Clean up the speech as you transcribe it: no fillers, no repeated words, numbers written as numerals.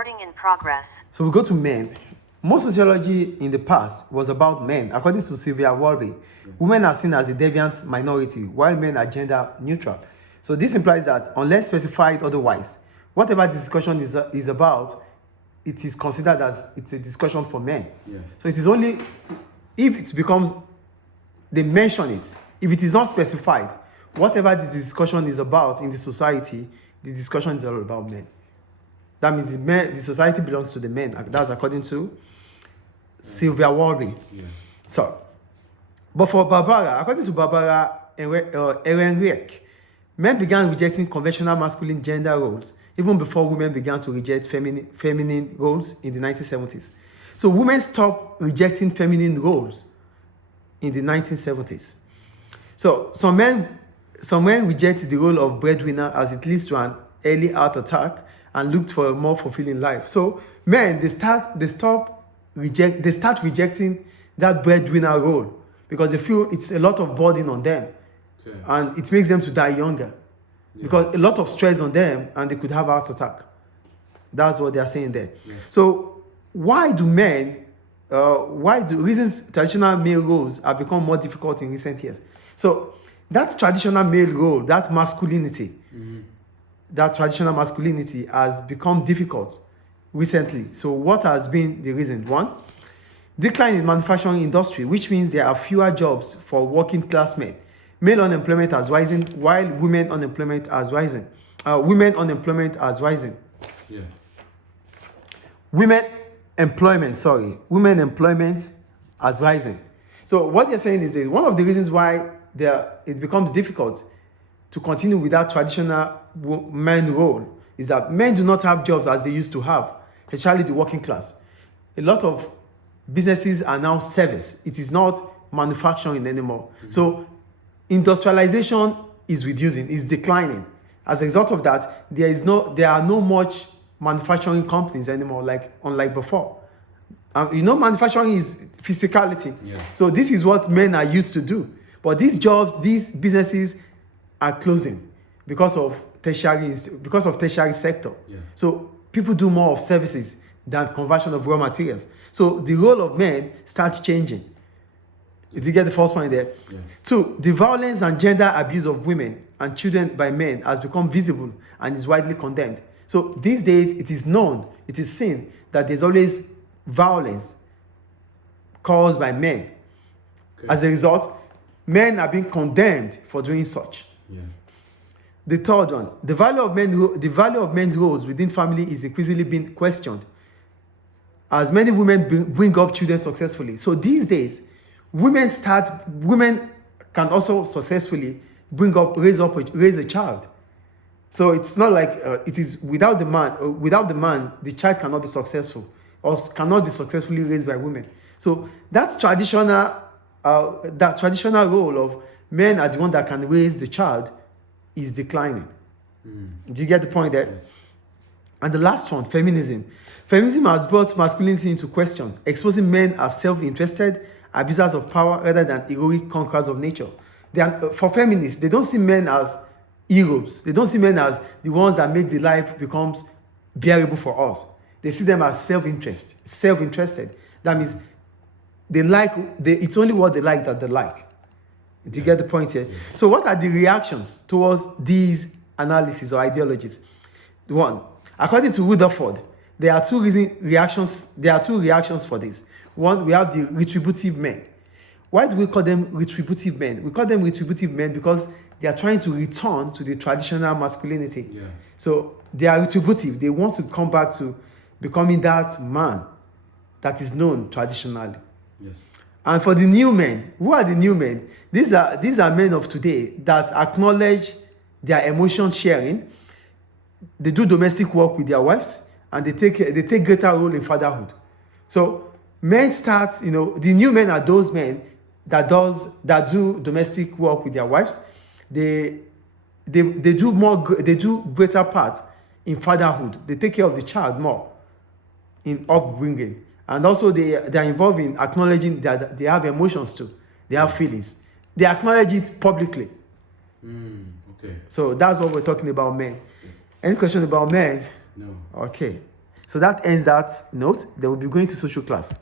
Recording in progress. So we go to men. Most sociology in the past was about men. According to Sylvia Walby, women are seen as a deviant minority, while men are gender neutral. So this implies that unless specified otherwise, whatever the discussion is about, it is considered as it's a discussion for men. Yeah. So it is only if it becomes, they mention it. If it is not specified, whatever the discussion is about in the society, the discussion is all about men. That means the society belongs to the men. That's according to Sylvia Walby. Yeah. So, but for Barbara, according to Barbara Ehrenreich, men began rejecting conventional masculine gender roles even before women began to reject feminine roles in the 1970s. So women stopped rejecting feminine roles in the 1970s. So some men reject the role of breadwinner as it leads to an early heart attack and looked for a more fulfilling life. So men, they start rejecting that breadwinner role because they feel it's a lot of burden on them, Okay. and it makes them to die younger because a lot of stress on them and they could have a heart attack. That's what they are saying there. Yes. So why do reasons traditional male roles have become more difficult in recent years? So that traditional male role, that masculinity, that traditional masculinity has become difficult recently. So what has been the reason? One, decline in manufacturing industry, which means there are fewer jobs for working class men. Male unemployment has risen while women unemployment has risen. Women unemployment has risen. Yeah. Women employment has risen. So what they're saying is that one of the reasons why it becomes difficult to continue with that traditional man role is that men do not have jobs as they used to have, especially the working class. A lot of businesses are now service. It is not manufacturing anymore. So industrialization is reducing, is declining. As a result of that, there are no much manufacturing companies anymore, unlike before. Manufacturing is physicality. Yeah. So this is what men are used to do. But these jobs, these businesses are closing because of tertiary sector. Yeah. So people do more of services than conversion of raw materials. So the role of men starts changing. Did you get the first point there? Yeah. Two, the violence and gender abuse of women and children by men has become visible and is widely condemned. So these days, it is known, it is seen that there's always violence caused by men. Okay. As a result, men are being condemned for doing such. Yeah. The third one, the value of men's roles within family is increasingly being questioned as many women bring up children successfully. So these days, women can also successfully raise a child. So it's not like it is without the man, the child cannot be successful or cannot be successfully raised by women. So that traditional role of men are the one that can raise the child is declining. Do you get the point there? Yes. And the last one, feminism. Feminism has brought masculinity into question, exposing men as self-interested abusers of power rather than heroic conquerors of nature. For feminists, they don't see men as heroes. They don't see men as the ones that make the life becomes bearable for us. They see them as self-interested. That means it's only what they like that they like. Do you get the point here? So what are the reactions towards these analyses or ideologies? One, according to Rutherford, there are two reactions for this. One, we have the retributive men. Why do we call them retributive men? We call them retributive men because they are trying to return to the traditional masculinity. Yeah. So they are retributive. They want to come back to becoming that man that is known traditionally. Yes. And for the new men, who are the new men? These are men of today that acknowledge their emotion sharing. They do domestic work with their wives, and they take greater role in fatherhood. So men start, the new men are those men that do domestic work with their wives. They do greater part in fatherhood. They take care of the child more in upbringing. And also they are involved in acknowledging that they have emotions too. They have feelings. They acknowledge it publicly. Okay. So that's what we're talking about men. Yes. Any question about men? No. Okay. So that ends that note. Then we'll be going to social class.